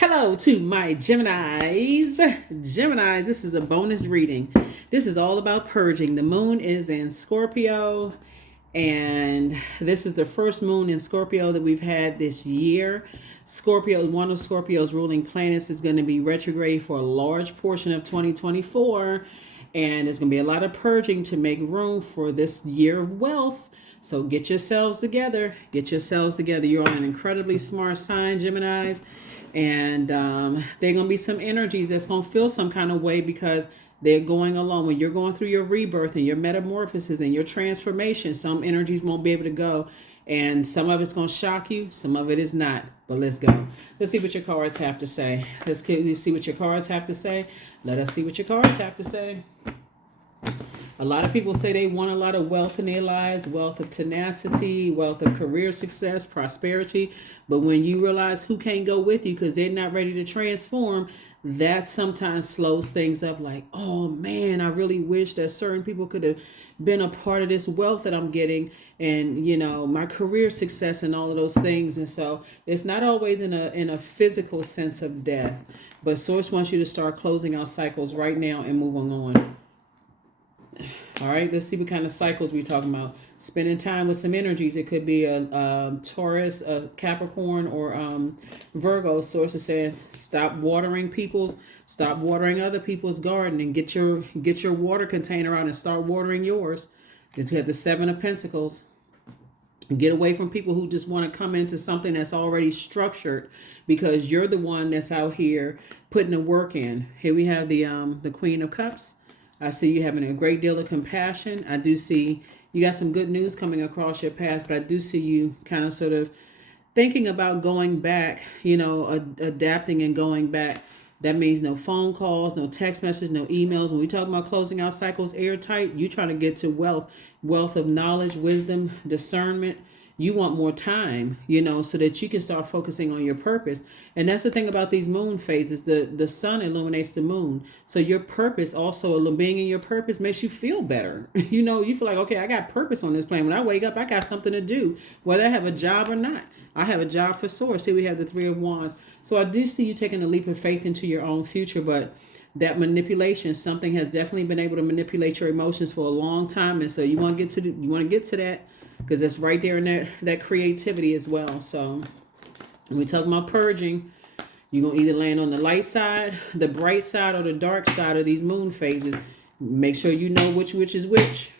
Hello to my Geminis. Geminis, this is a bonus reading. This is all about purging. The moon is in Scorpio, and this is the first moon in Scorpio that we've had this year. Scorpio, one of Scorpio's ruling planets, is going to be retrograde for a large portion of 2024, and there's going to be a lot of purging to make room for this year of wealth. So get yourselves together. Get yourselves together. You're on an incredibly smart sign, Geminis. And there are going to be some energies that's going to feel some kind of way because they're going along. When you're going through your rebirth and your metamorphosis and your transformation, some energies won't be able to go. And some of it's going to shock you. Some of it is not. But let's go. Let's see what your cards have to say. Let's see what your cards have to say. Let us see what your cards have to say. A lot of people say they want a lot of wealth in their lives, wealth of tenacity, wealth of career success, prosperity. But when you realize who can't go with you because they're not ready to transform, that sometimes slows things up. Like, oh man, I really wish that certain people could have been a part of this wealth that I'm getting, and you know, my career success and all of those things. And so it's not always in a physical sense of death, but Source wants you to start closing out cycles right now and moving on. All right, let's see what kind of cycles we're talking about. Spending time with some energies. It could be a Taurus, a Capricorn, or Virgo. Source is saying stop watering other people's garden, and get your water container out and start watering yours. Because you have the Seven of Pentacles. Get away from people who just want to come into something that's already structured, because you're the one that's out here putting the work in. Here we have the Queen of Cups. I see you having a great deal of compassion. I do see you got some good news coming across your path, but I do see you kind of sort of thinking about going back, adapting and going back. That means no phone calls, no text messages, no emails. When we talk about closing out cycles airtight, you're trying to get to wealth of knowledge, wisdom, discernment. You want more time, so that you can start focusing on your purpose. And that's the thing about these moon phases. The sun illuminates the moon. So your purpose, also being in your purpose, makes you feel better. You feel like, okay, I got purpose on this planet. When I wake up, I got something to do, whether I have a job or not. I have a job for Source. Here we have the Three of Wands. So I do see you taking a leap of faith into your own future, but that manipulation, something has definitely been able to manipulate your emotions for a long time. And so you want to get to that, because it's right there in that creativity as well. So when we talk about purging, you're going to either land on the light side, the bright side, or the dark side of these moon phases. Make sure you know which is which.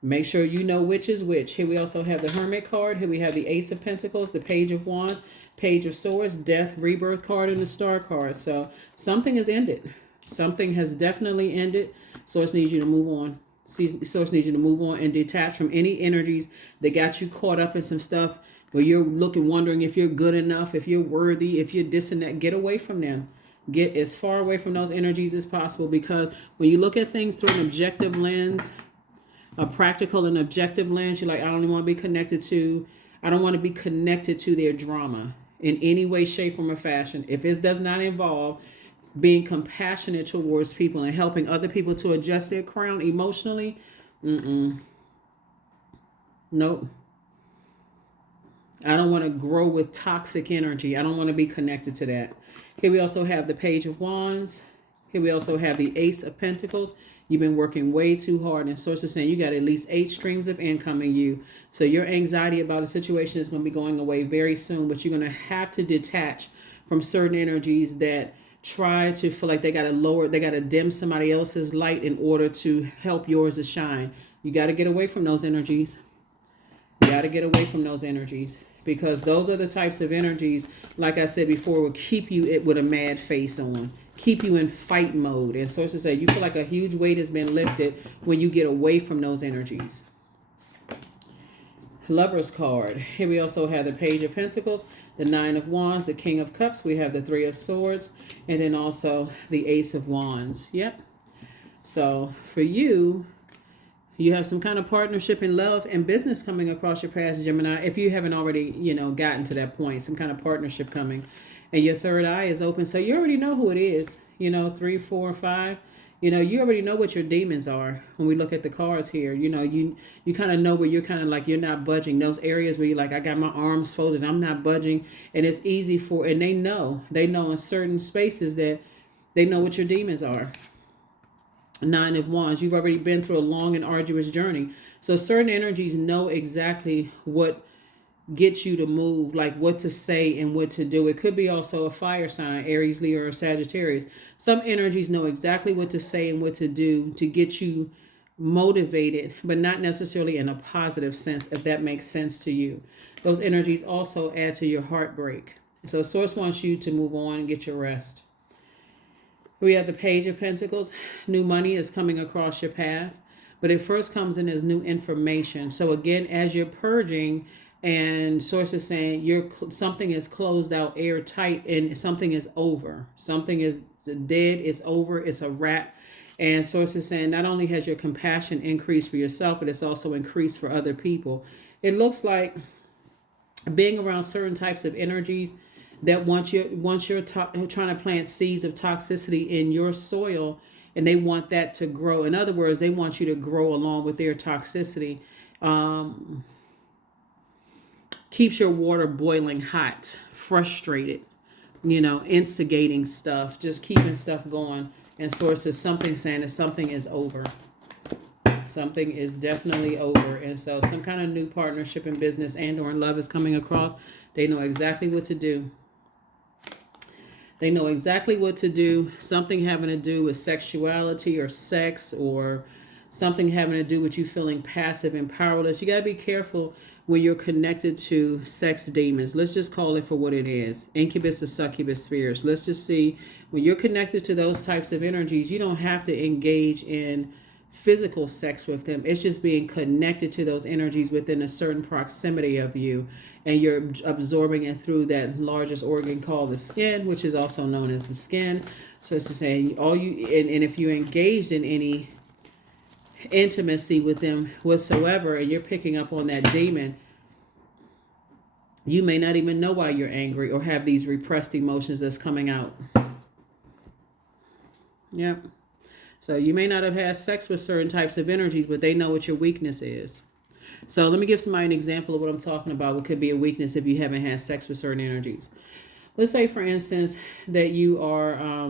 Make sure you know which is which. Here we also have the Hermit card. Here we have the Ace of Pentacles, the Page of Wands, Page of Swords, Death, Rebirth card, and the Star card. So something has ended. Something has definitely ended. Source needs you to move on. Source needs you to move on and detach from any energies that got you caught up in some stuff where you're wondering if you're good enough, if you're worthy, if you're this and that. Get away from them. Get as far away from those energies as possible, because when you look at things through an objective lens, a practical and objective lens, you're like, I don't even want to be connected to, their drama in any way, shape, form, or fashion. If it does not involve being compassionate towards people and helping other people to adjust their crown emotionally, nope. I don't want to grow with toxic energy. I don't want to be connected to that. Here we also have the Page of Wands. Here we also have the Ace of Pentacles. You've been working way too hard, and Source is saying you got at least 8 streams of income in you. So your anxiety about a situation is going to be going away very soon, but you're going to have to detach from certain energies that try to feel like they got to dim somebody else's light in order to help yours to shine. You got to get away from those energies. Because those are the types of energies, like I said before, will keep you with a mad face on, keep you in fight mode. And Sources say you feel like a huge weight has been lifted when you get away from those energies. Lover's card. Here we also have the Page of Pentacles, the Nine of Wands, the King of Cups. We have the Three of Swords, and then also the Ace of Wands. Yep. So for you, you have some kind of partnership in love and business coming across your path, Gemini. If you haven't already, gotten to that point, some kind of partnership coming, and your third eye is open. So you already know who it is. 3, 4, 5. You already know what your demons are when we look at the cards here. You kind of know where you're kind of like you're not budging. Those areas where you're like, I got my arms folded, I'm not budging. And it's easy and they know in certain spaces that they know what your demons are. Nine of Wands, you've already been through a long and arduous journey. So certain energies know exactly what gets you to move, like what to say and what to do. It could be also a fire sign, Aries, Leo, or Sagittarius. Some energies know exactly what to say and what to do to get you motivated, but not necessarily in a positive sense, if that makes sense to you. Those energies also add to your heartbreak. So Source wants you to move on and get your rest. We have the Page of Pentacles. New money is coming across your path, but it first comes in as new information. So again, as you're purging, and Source is saying something is closed out airtight and something is over. Something is dead, it's over, it's a wrap. And Source is saying not only has your compassion increased for yourself, but it's also increased for other people. It looks like being around certain types of energies that once you're trying to plant seeds of toxicity in your soil, and they want that to grow. In other words, they want you to grow along with their toxicity. Keeps your water boiling hot, frustrated, instigating stuff, just keeping stuff going. And Source is saying that something is over. Something is definitely over. And so some kind of new partnership in business and or in love is coming across. They know exactly what to do. They know exactly what to do. Something having to do with sexuality or sex, or something having to do with you feeling passive and powerless. You got to be careful when you're connected to sex demons. Let's just call it for what it is. Incubus or succubus spirits. Let's just see, when you're connected to those types of energies, you don't have to engage in physical sex with them. It's just being connected to those energies within a certain proximity of you, and you're absorbing it through that largest organ called the skin, which is also known as the skin. So it's to say and if you're engaged in any intimacy with them whatsoever, and you're picking up on that demon, you may not even know why you're angry or have these repressed emotions that's coming out. Yep. So you may not have had sex with certain types of energies, but they know what your weakness is. So let me give somebody an example of what I'm talking about. What could be a weakness if you haven't had sex with certain energies. Let's say, for instance, that you are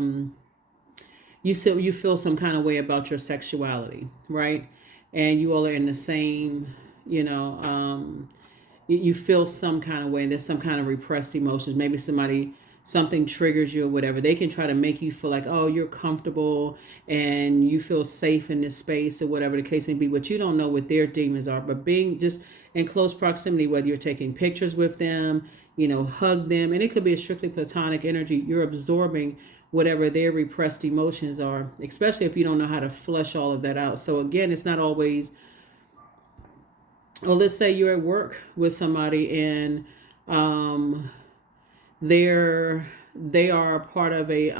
you feel some kind of way about your sexuality, right? And you all are in the same, you feel some kind of way. There's some kind of repressed emotions. Maybe something triggers you or whatever. They can try to make you feel like, oh, you're comfortable and you feel safe in this space or whatever the case may be, but you don't know what their demons are. But being just in close proximity, whether you're taking pictures with them, hug them, and it could be a strictly platonic energy, you're absorbing whatever their repressed emotions are, especially if you don't know how to flush all of that out. So again, it's not always, well, let's say you're at work with somebody and they are part of a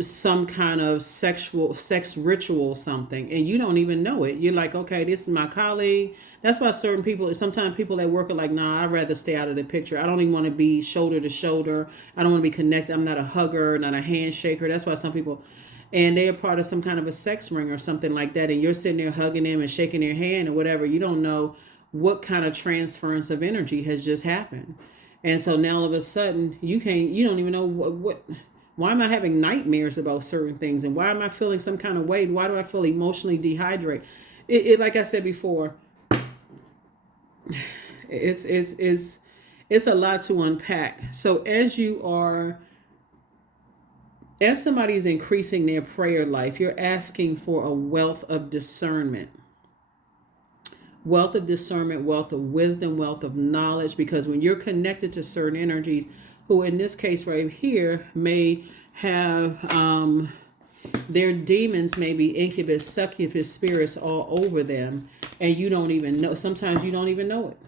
some kind of sex ritual, something, and you don't even know it. You're like, okay, this is my colleague. That's why sometimes people at work are like, nah, I'd rather stay out of the picture. I don't even want to be shoulder to shoulder. I don't want to be connected. I'm not a hugger, not a handshaker. That's why some people, and they are part of some kind of a sex ring or something like that, and you're sitting there hugging them and shaking their hand or whatever. You don't know what kind of transference of energy has just happened. And so now all of a sudden you don't even know why am I having nightmares about certain things, and why am I feeling some kind of way? Why do I feel emotionally dehydrated? It like I said before, it's a lot to unpack. So as somebody is increasing their prayer life, you're asking for a wealth of discernment. Wealth of discernment, wealth of wisdom, wealth of knowledge, because when you're connected to certain energies, who in this case right here may have their demons, may be incubus, succubus spirits all over them, and you don't even know. Sometimes you don't even know it.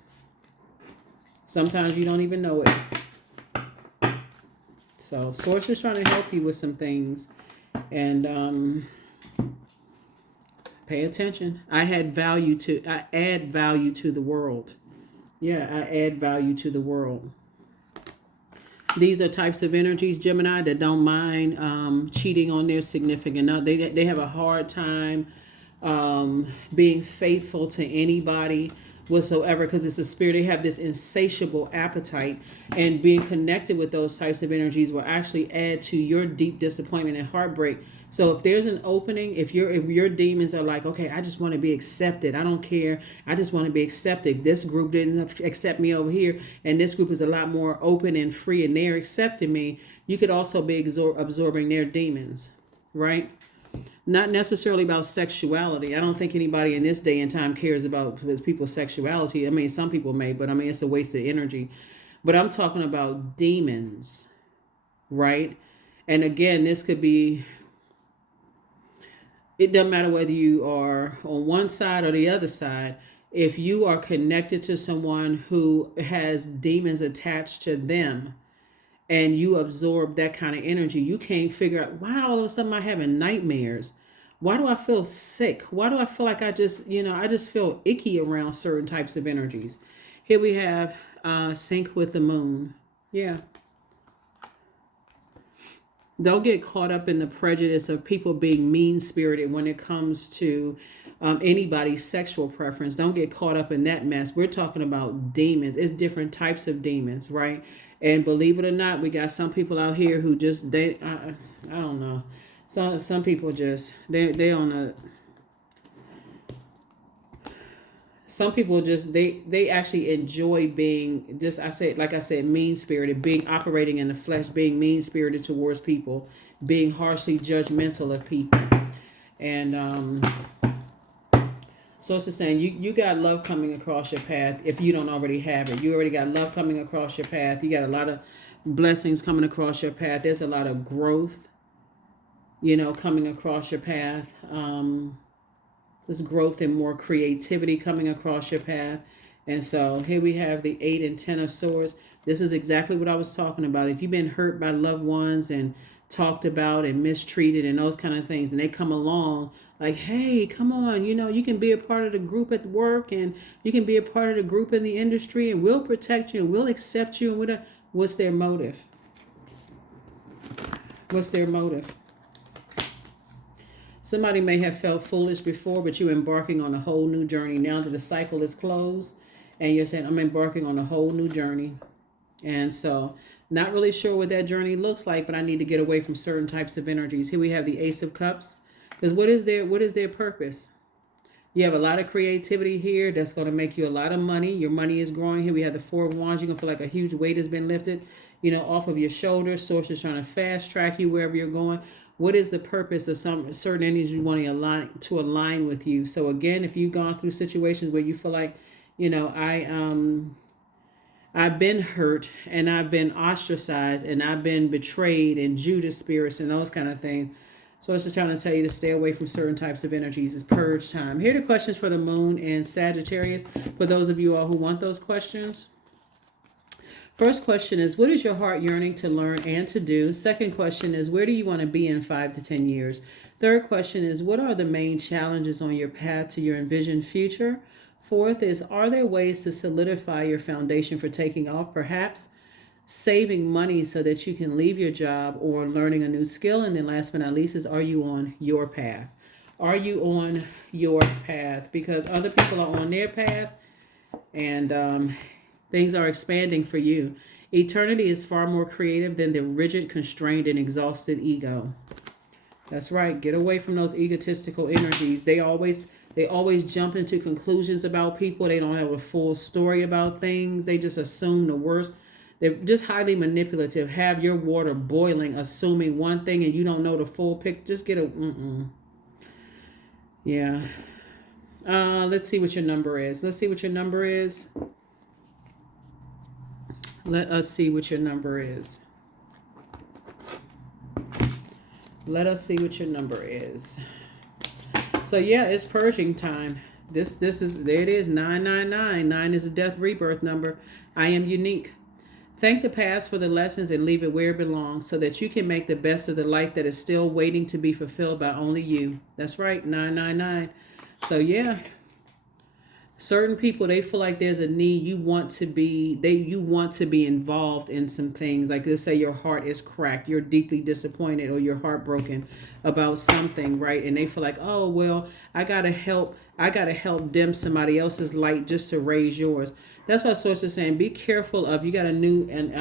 Sometimes you don't even know it. So Source is trying to help you with some things, and pay attention. I add value to the world. Yeah, I add value to the world. These are types of energies, Gemini, that don't mind cheating on their significant other. They have a hard time being faithful to anybody whatsoever, because it's a spirit. They have this insatiable appetite, and being connected with those types of energies will actually add to your deep disappointment and heartbreak. So if there's an opening, if your demons are like, okay, I just want to be accepted, I don't care, I just want to be accepted, this group didn't accept me over here, and this group is a lot more open and free and they're accepting me, you could also be absorbing their demons, right? Not necessarily about sexuality. I don't think anybody in this day and time cares about people's sexuality. I mean, some people may, but I mean, it's a waste of energy. But I'm talking about demons, right? And again, this could be, it doesn't matter whether you are on one side or the other side. If you are connected to someone who has demons attached to them, and you absorb that kind of energy, you can't figure out, why all of a sudden I'm having nightmares? Why do I feel sick? Why do I feel like I just feel icky around certain types of energies? Here we have sync with the moon. Yeah. Don't get caught up in the prejudice of people being mean-spirited when it comes to anybody's sexual preference. Don't get caught up in that mess. We're talking about demons. It's different types of demons, right? And believe it or not, we got some people out here who just, I don't know. Some people just, they on a, some people just, they actually enjoy being just, like I said, mean-spirited, operating in the flesh, being mean-spirited towards people, being harshly judgmental of people. And so it's just saying, you got love coming across your path if you don't already have it. You already got love coming across your path. You got a lot of blessings coming across your path. There's a lot of growth, coming across your path. There's growth and more creativity coming across your path. And so here we have the 8 and 10 of swords. This is exactly what I was talking about. If you've been hurt by loved ones and talked about and mistreated and those kind of things, and they come along like, hey, come on, you can be a part of the group at work, and you can be a part of the group in the industry, and we'll protect you and we'll accept you. And what's their motive? What's their motive? Somebody may have felt foolish before, but you're embarking on a whole new journey now that the cycle is closed, and you're saying, I'm embarking on a whole new journey. And so not really sure what that journey looks like, but I need to get away from certain types of energies. Here we have the Ace of Cups. Because what is their purpose? You have a lot of creativity here that's going to make you a lot of money. Your money is growing. Here we have the 4 of Wands. You're going to feel like a huge weight has been lifted, off of your shoulders. Source is trying to fast track you wherever you're going. What is the purpose of some certain energies you want to align with you? So again, if you've gone through situations where you feel like, I've been hurt and I've been ostracized and I've been betrayed and Judas spirits and those kind of things. So it's just trying to tell you to stay away from certain types of energies. It's purge time. Here are the questions for the moon and Sagittarius. For those of you all who want those questions. First question is, what is your heart yearning to learn and to do? Second question is, where do you want to be in 5 to 10 years? Third question is, what are the main challenges on your path to your envisioned future? Fourth is, are there ways to solidify your foundation for taking off? Perhaps saving money so that you can leave your job or learning a new skill. And then last but not least is, are you on your path? Are you on your path? Because other people are on their path, and things are expanding for you. Eternity is far more creative than the rigid, constrained, and exhausted ego. That's right. Get away from those egotistical energies. They always jump into conclusions about people. They don't have a full story about things. They just assume the worst. They're just highly manipulative. Have your water boiling, assuming one thing, and you don't know the full picture. Just get a Yeah. Let's see what your number is. Let's see what your number is. Let us see what your number is. Let us see what your number is. So yeah, it's purging time. This is, there it is, 999. 9 is a death rebirth number. I am unique. Thank the past for the lessons and leave it where it belongs so that you can make the best of the life that is still waiting to be fulfilled by only you. That's right, 999. So yeah, Certain people, they feel like there's a need. You want to be involved in some things. Like, let's say your heart is cracked, you're deeply disappointed, or you're heartbroken about something, right? And they feel like, oh well, I gotta help dim somebody else's light just to raise yours. That's why source is saying, be careful of, you got a new, and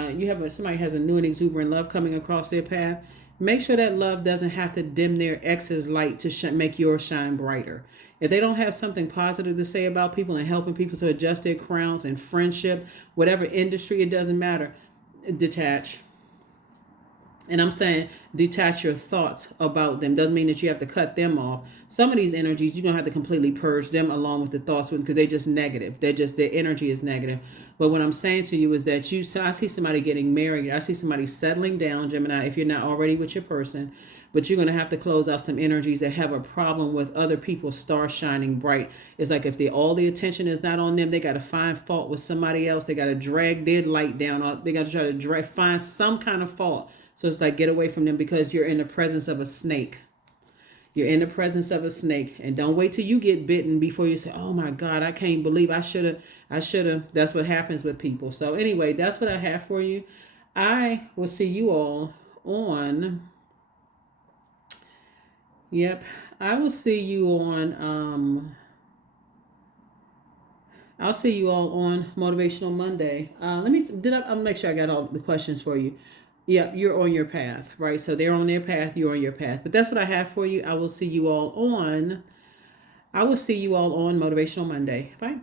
somebody has a new and exuberant love coming across their path. Make sure that love doesn't have to dim their ex's light to make yours shine brighter. If they don't have something positive to say about people and helping people to adjust their crowns and friendship, whatever industry, it doesn't matter. Detach. And I'm saying detach your thoughts about them. Doesn't mean that you have to cut them off. Some of these energies, you don't have to completely purge them along with the thoughts, because they're just negative. Their energy is negative. But what I'm saying to you is that I see somebody getting married. I see somebody settling down, Gemini, if you're not already with your person. But you're going to have to close out some energies that have a problem with other people's stars shining bright. It's like, if all the attention is not on them, they got to find fault with somebody else. They got to drag their light down. They got to try to find some kind of fault. So it's like, get away from them, because you're in the presence of a snake. You're in the presence of a snake. And don't wait till you get bitten before you say, oh my God, I can't believe I should have. That's what happens with people. So anyway, that's what I have for you. I will see you all on... Yep, I will see you on... I'll see you all on Motivational Monday. I'll make sure I got all the questions for you. Yeah, you're on your path, right? So they're on their path, you're on your path. But that's what I have for you. I will see you all on Motivational Monday. Bye.